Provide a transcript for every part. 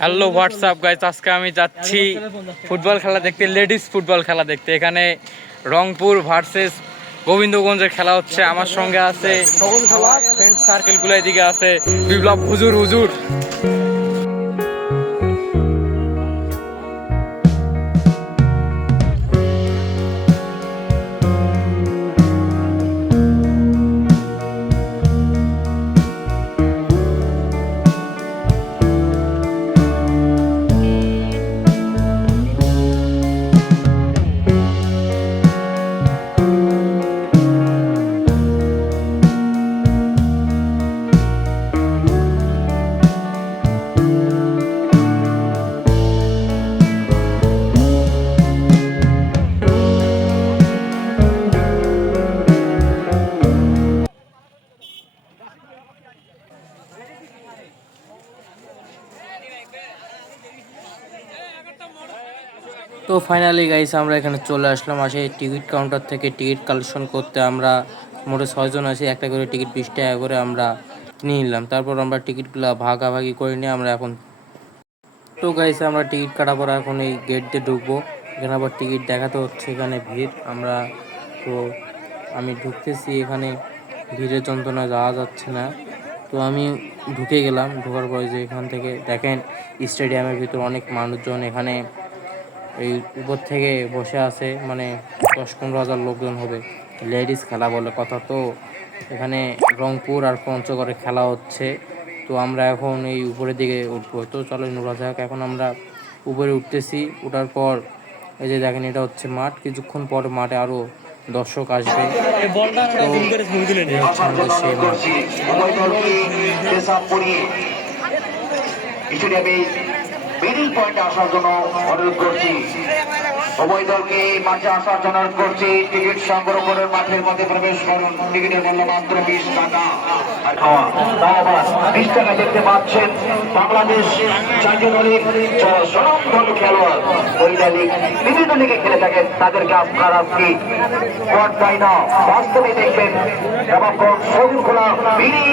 Hello WhatsApp guys আজকে আমি যাচ্ছি ফুটবল খেলা দেখতে লেডিস ফুটবল খেলা দেখতে। এখানে রংপুর ভার্সেস গোবিন্দগঞ্জের খেলা হচ্ছে আমার সঙ্গে আছে। ফ্রেন্ড সার্কেলগুলো এদিকে আছে। বিপ্লব হুজুর হুজুর। ফাইনালি গাইস আমরা এখানে চলে আসলাম। আসে টিকিট কাউন্টার থেকে টিকিট কালেকশন করতে আমরা মোটে ছয়জন আছি। একটা করে টিকিট বিশ টাকা করে আমরা নিয়ে নিলাম। তারপর আমরা টিকিটগুলো ভাগাভাগি করে নিয়ে আমরা এখন তো গাইস আমরা টিকিট কাটার পর এখন এই গেট দিয়ে ঢুকবো। এখানে আবার টিকিট দেখাতে হচ্ছে এখানে ভিড়। আমরা তো আমি ঢুকতেছি এখানে। ভিড়ের যন্ত্রণা যাওয়া যাচ্ছে না। তো আমি ঢুকে গেলাম। ঢোকার পরে যে এখান থেকে দেখেন স্টেডিয়ামের ভিতর অনেক মানুষজন এখানে এই উপর থেকে বসে আছে মানে দশ পনেরো হাজার লোকজন হবে। লেডিস খেলা বলে কথা তো। এখানে রংপুর আর পঞ্চগড়ে খেলা হচ্ছে। তো আমরা এখন এই উপরের দিকে উঠবো। তো চলো নোরা যাক এখন আমরা উপরে উঠতেছি। ওঠার পর এই যে দেখেন এটা হচ্ছে মাঠ। কিছুক্ষণ পর মাঠে আরও দর্শক আসবে। তো হচ্ছে সেই মাঠ। মিডিল পয়েন্টে আসার জন্য অনুরোধ করছি। উভয় দলকে মাঠে আসার জন্য অনুরোধ করছি। টিকিট সংগ্রহ করে মাঠের মধ্যে প্রবেশ করুন। টিকিটের মূল্য মাত্র বিশ টাকা। বিশ টাকা দেখতে পাচ্ছেন বাংলাদেশ জাতীয় দলের যারা খেলোয়াড় বিভিন্ন লিগে খেলে থাকেন তাদেরকে আপনারা আজকে পর্দায় না? বাস্তবে দেখবেন এবং সবুজ খোলা, মিনি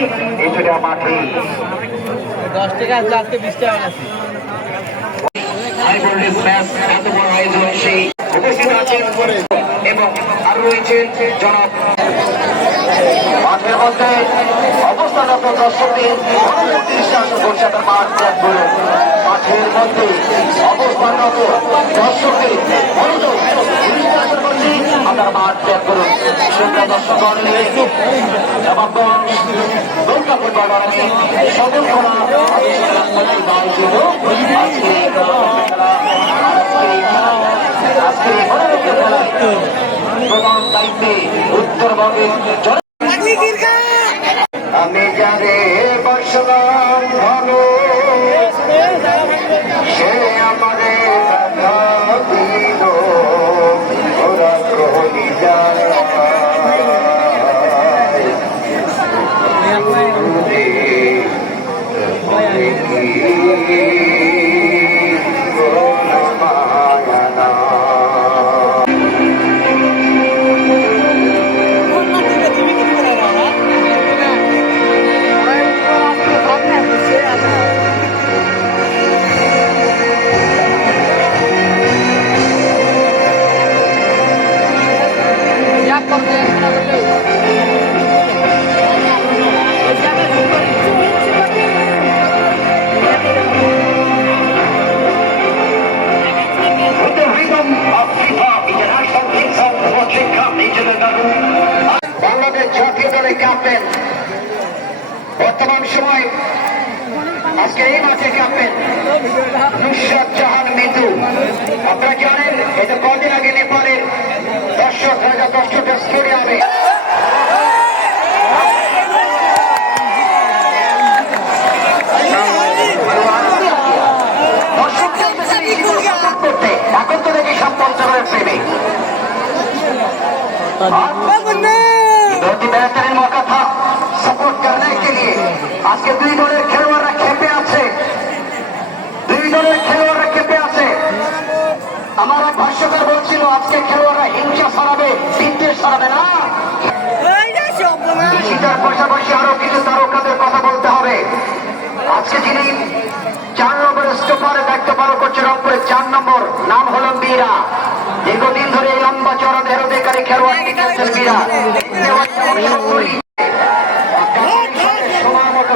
মাঠে দশ টাকা, আজকে বিশ টাকা এত বড় আয়োজন সেই উপস্থিত আছেন এবং আরও রয়েছেন জনাব মাঠের মধ্যে অবস্থানরত দর্শকদের করুন মাঠের মধ্যে অবস্থানরত দর্শকদের আপনার মাঠ ত্যাগ করুন দর্শক এবং প্রধান দায়িত্বে উত্তরবঙ্গের আমি যারে বসলাম ভালো। দলের বর্তমান সময় আজকে এই মাঠে ক্যাপ্টেন নুসরাত জাহান মিতু। আপনারা জানেন এটা কদিন আগে নেপালের দর্শক, রাজা দর্শকের স্টেডিয়ামে করতে এখন তো দেখি সব পঞ্চগড়ের প্রেমিক দলের খেলোয়াড়রা খেপে আছে আমার এক ভাষ্যকার বলছিল আজকে খেলোয়াড়রা হিংসা সরাবে বিদ্বেষ সরাবে না। তারকার পাশাপাশি আরও কিছু তারকাদের কথা বলতে হবে। আজকে যিনি চার নম্বর স্টোপারে দায়িত্ব পালন করছে রংপুরের চার নম্বর নাম হলো মীরা। দীর্ঘদিন ধরে এই লম্বা চড়া দেহের অধিকারী খেলোয়াড়টি খেলছেন মীরা সময় মতো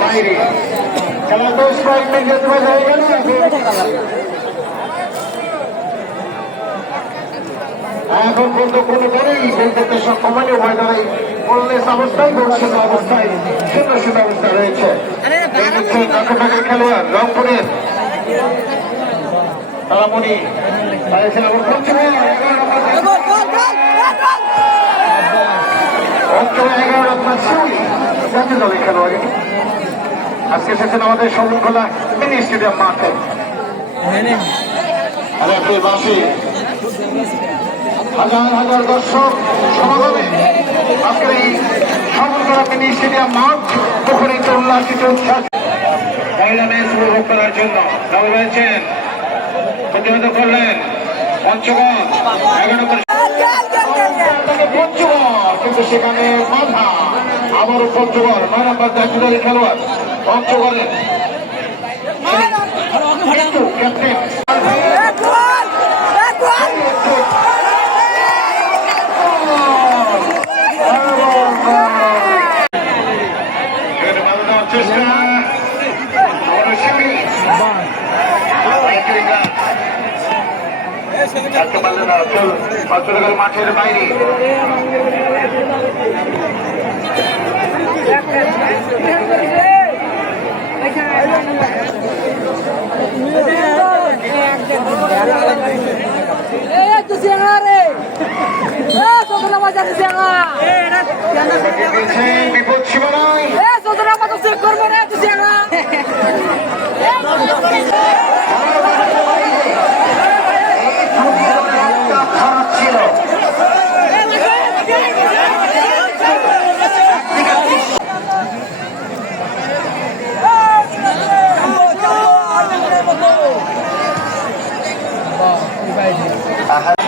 বাইরে। খেলা দোষ কয়েকটা যেতে হয়ে গেল এখন। পর্যন্ত কোনো করেই গোল করতে সক্ষম হয়নি ময়দানে বললেস অবস্থায় গোলশূন্য অবস্থায় শূন্য শূন্য অবস্থা রয়েছে। খেলোয়াড় রংপুরের তারামণি পাইছেন আবার পঞ্চমে পঞ্চমে এগারো রত্ন সুই জাতীয় দলের খেলোয়াড়। আজকে এসেছেন আমাদের সমুখলা মিনি স্টেডিয়াম মাঠে। আর একটি বাসী। হাজার হাজার দর্শক সমাগমে আজকের এই সমুখলা মিনি স্টেডিয়াম মাঠ মুখরিত উল্লাসিত উচ্ছ্বাস মহিলা ম্যাচ উপভোগ করার জন্য দাবি রয়েছেন প্রতিহত করলেন পঞ্চগড় এগারো পঞ্চগড় কিন্তু সেখানে মাথা আবারও পঞ্চগড় নয় নম্বর খেলোয়াড় পঞ্চগড়ের কিন্তু ক্যাপ্টেন এখানে বাধা দেওয়ার চেষ্টা আবারও শিবির ছাড়তে পারলে না চল পাঁচশো মাঠের বাইরে Eh, tu sianga re. Eh,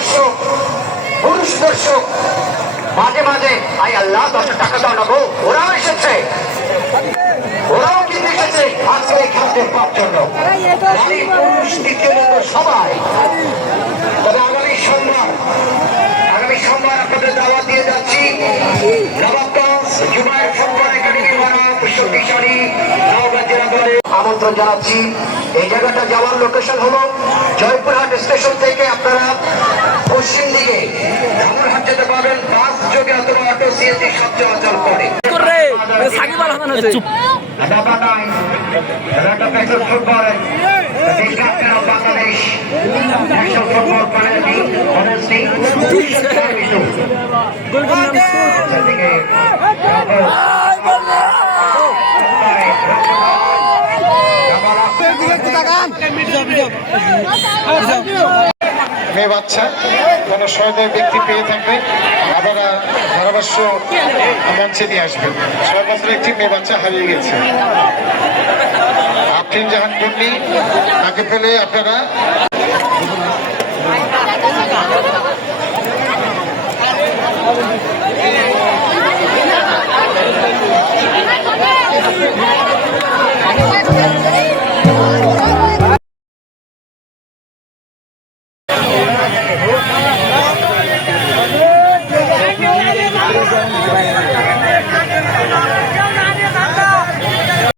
দর্শক, পুরুষ দর্শক, মাঝে মাঝে আই আল্লাহ দশটা টাকা দাও না ওরাও এসেছে। ওরাও কিন্তু এসেছে, আজকে খেলা দেখবার জন্য। পুরুষ দ্বিতীয় সবাই। তবে আগামী সোমবার আগামী সোমবার আপনাদের দাওয়াত দিয়ে যাচ্ছি। নবাবগঞ্জ জুবাইর আমন্ত্রণ জানাচ্ছি। এই জায়গাটা যাওয়ার লোকেশন হলো জয়পুরহাট স্টেশন থেকে আপনারা পশ্চিম দিকে ধামরহাট যেতে পারবেন। বাস যোগে অথবা অটো সিএনজি সব চলাচল করে। tu? মেয়ে বাচ্চা, কোনো সহদয় ব্যক্তি পেয়ে থাকবে। আপনারা ধারাভাষ্য মঞ্চে নিয়ে আসবেন। ছয় বছরের একটি মেয়ে বাচ্চা হারিয়ে গেছে। আফরিন জাহান মুন্নি তাকে পেলে আপনারা